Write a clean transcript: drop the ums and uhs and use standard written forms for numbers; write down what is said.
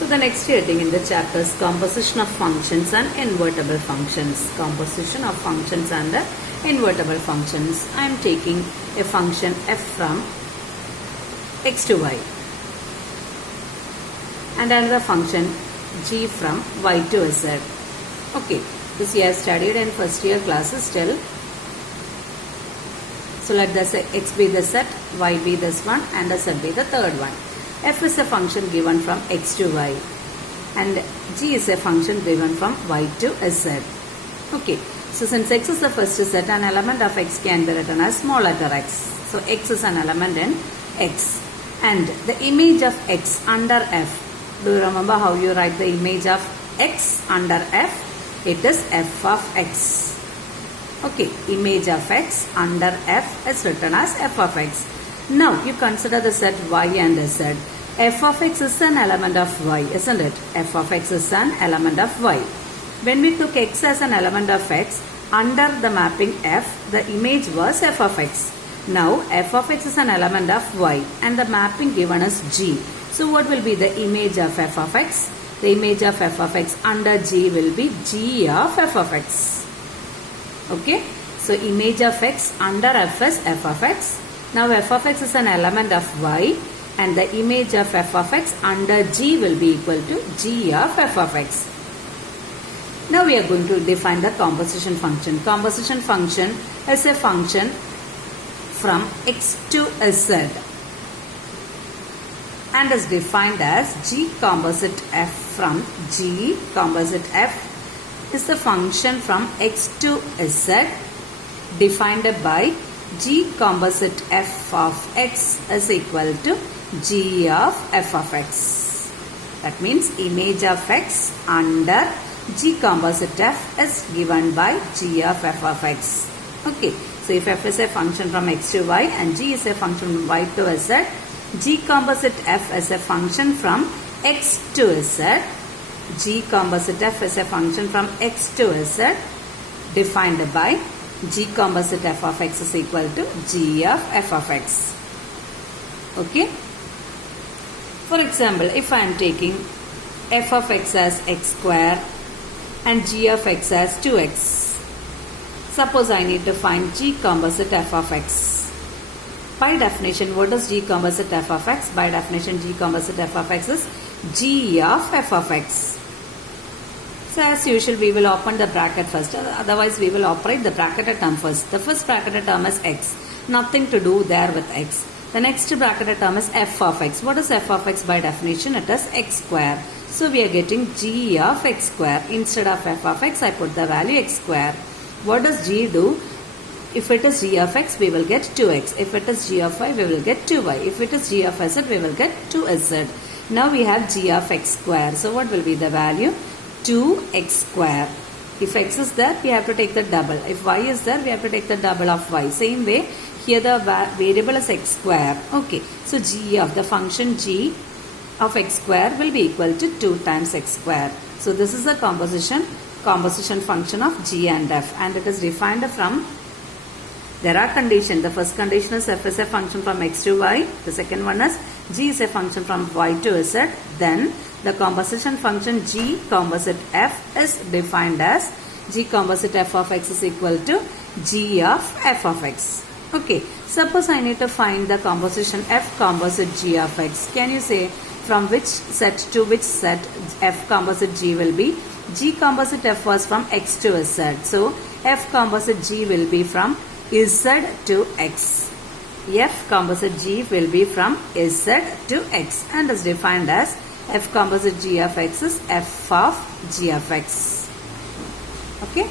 So the next heading in the chapter is composition of functions and invertible functions. Composition of functions and invertible functions. I am taking a function f from x to y and another function g from y to z. Okay, this you have studied in first year classes still. So let the x be the set, y be this one, and the z be the third one. F is a function given from x to y and g is a function given from y to z. Okay, so since x is the first set, an element of x can be written as small letter x. So x is an element in x and the image of x under f. Do you remember how you write the image of x under f? It is f of x. Okay, image of x under f is written as f of x. Now you consider the set y and z. F of x is an element of y, isn't it? F of x is an element of y. When we took x as an element of x, under the mapping f, the image was f of x. Now f of x is an element of y and the mapping given is g. So what will be the image of f of x? The image of f of x under g will be g of f of x. Okay, so image of x under f is f of x. Now f of x is an element of y and the image of f of x under g will be equal to g of f of x. Now we are going to define the composition function. Composition function is a function from x to z and is defined as g composite f from g composite f is the function from x to z defined by g composite f of x is equal to g of f of x. That means image of x under g composite f is given by g of f of x. Okay, so if f is a function from x to y and g is a function from y to z, g composite f is a function from x to z. G composite f is a function from x to z defined by g composite f of x is equal to g of f of x. Okay. For example, if I am taking f of x as x square and g of x as 2x. Suppose I need to find g composite f of x. By definition, what is g composite f of x? By definition, g composite f of x is g of f of x. So as usual, we will open the bracket first. Otherwise, we will operate the bracketed term first. The first bracketed term is x. Nothing to do there with x. The next bracketed term is f of x. What is f of x by definition? It is x square. So we are getting g of x square. Instead of f of x, I put the value x square. What does g do? If it is g of x, we will get 2x. If it is g of y, we will get 2y. If it is g of z, we will get 2z. Now we have g of x square. So what will be the value? 2x square. If x is there, we have to take the double. If y is there, we have to take the double of y. Same way, here the variable is x square. Okay, so g of the function g of x square will be equal to 2 times x square. So this is the composition function of g and f, and it is defined from, there are conditions. The first condition is f is a function from x to y. The second one is g is a function from y to z. Then the composition function g composite f is defined as g composite f of x is equal to g of f of x. Okay, suppose I need to find the composition f composite g of x. Can you say from which set to which set f composite g will be? G composite f was from x to z. So f composite g will be from z to x. F composite g will be from z to x and is defined as f composite g of x is f of g of x. Okay.